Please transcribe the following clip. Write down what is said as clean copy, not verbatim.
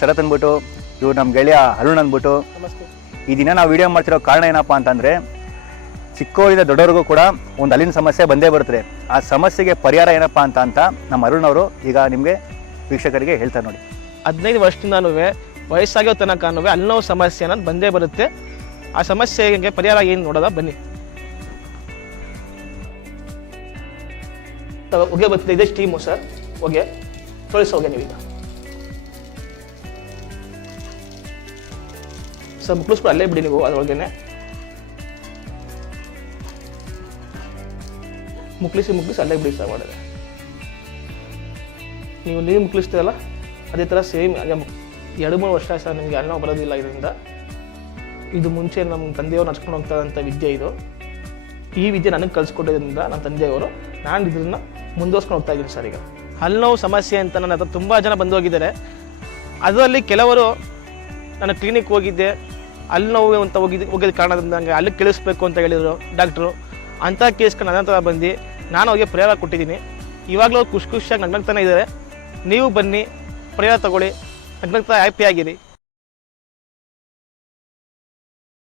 ಶರತ್ ಅಂದ್ಬಿಟ್ಟು ಇವ್ರು ನಮ್ಮ ಗೆಳೆಯ ಅರುಣ್ ಅಂದ್ಬಿಟ್ಟು. ಈ ದಿನ ನಾವು ವಿಡಿಯೋ ಮಾಡ್ತಿರೋ ಕಾರಣ ಏನಪ್ಪ ಅಂತಂದರೆ, ಚಿಕ್ಕವರಿಂದ ದೊಡ್ಡವ್ರಿಗೂ ಕೂಡ ಒಂದು ಅಲ್ಲಿನ ಸಮಸ್ಯೆ ಬಂದೇ ಬರ್ತದೆ. ಆ ಸಮಸ್ಯೆಗೆ ಪರಿಹಾರ ಏನಪ್ಪ ಅಂತ ನಮ್ಮ ಅರುಣ್ ಅವರು ಈಗ ನಿಮಗೆ ವೀಕ್ಷಕರಿಗೆ ಹೇಳ್ತಾರೆ ನೋಡಿ. 15 ವರ್ಷದಿಂದನೂ ವಯಸ್ಸಾಗೋ ತನಕನೂ ಅಲ್ಲಿನೋ ಸಮಸ್ಯೆ ಅನ್ನೋದು ಬಂದೇ ಬರುತ್ತೆ. ಆ ಸಮಸ್ಯೆಗೆ ಪರಿಹಾರ ಏನು ನೋಡೋದ ಬನ್ನಿ. ಹೊಗೆ ಬರ್ತಿದೆ, ಇದೇ ಸ್ಟೀಮು ಸರ್. ಹೊಗೆ ತೊಳಿಸೋ ಹೊಗೆ ನೀವೀಗ ಸರ್ ಮುಕ್ಳಿಸ್ಬಿಟ್ಟು ಅಲ್ಲೇ ಬಿಡಿ ನೀವು. ಅದರೊಳಗೇನೆ ಮುಕ್ಳಿಸಿ ಅಲ್ಲೇ ಬಿಡಿ ಸರ್. ಮಾಡಿದ್ರೆ ನೀವು ನೀರು ಮುಕ್ಳಿಸ್ತೀರಲ್ಲ ಅದೇ ಥರ ಸೇಮ್ 2-3 ವರ್ಷ ಸರ್ ನಿಮಗೆ ಅಲ್ಲೋ ಬರೋದಿಲ್ಲ. ಇದರಿಂದ ಇದು ಮುಂಚೆ ನಮ್ಮ ತಂದೆಯವರು ನಡ್ಸ್ಕೊಂಡು ಹೋಗ್ತಾರಂಥ ವಿದ್ಯೆ ಇದು. ಈ ವಿದ್ಯೆ ನನಗೆ ಕಲಿಸ್ಕೊಟ್ಟಿದ್ದರಿಂದ ನಮ್ಮ ತಂದೆಯವರು, ನಾನು ಇದನ್ನು ಮುಂದುವರ್ಸ್ಕೊಂಡು ಹೋಗ್ತಾ ಇದ್ದೀನಿ ಸರ್. ಈಗ ಹಲ್ಲುನೋವು ಸಮಸ್ಯೆ ಅಂತ ನನ್ನ ಹತ್ರ ತುಂಬ ಜನ ಬಂದು ಹೋಗಿದ್ದಾರೆ. ಅದರಲ್ಲಿ ಕೆಲವರು ನಾನು ಕ್ಲಿನಿಕ್ ಹೋಗಿದ್ದೆ, ಹಲ್ಲುನೋವು ಅಂತ ಹೋಗಿದ್ದ ಕಾರಣದಿಂದ ನನಗೆ ಅಲ್ಲಿ ಕೇಳಿಸ್ಬೇಕು ಅಂತ ಹೇಳಿದರು ಡಾಕ್ಟ್ರು. ಅಂಥ ಕೇಸ್ಗಳು ನನ್ನ ಹತ್ರ ಬಂದು ನಾನು ಅವ್ರಿಗೆ ಪರಿಹಾರ ಕೊಟ್ಟಿದ್ದೀನಿ. ಇವಾಗಲೂ ಖುಷಿಯಾಗಿ ನಗ್ನಗ್ತಾನೆ ಇದ್ದಾರೆ. ನೀವು ಬನ್ನಿ, ಪರಿಹಾರ ತಗೊಳ್ಳಿ, ನಗ್ನಗ್ತಾ ಹ್ಯಾಪಿಯಾಗಿರಿ.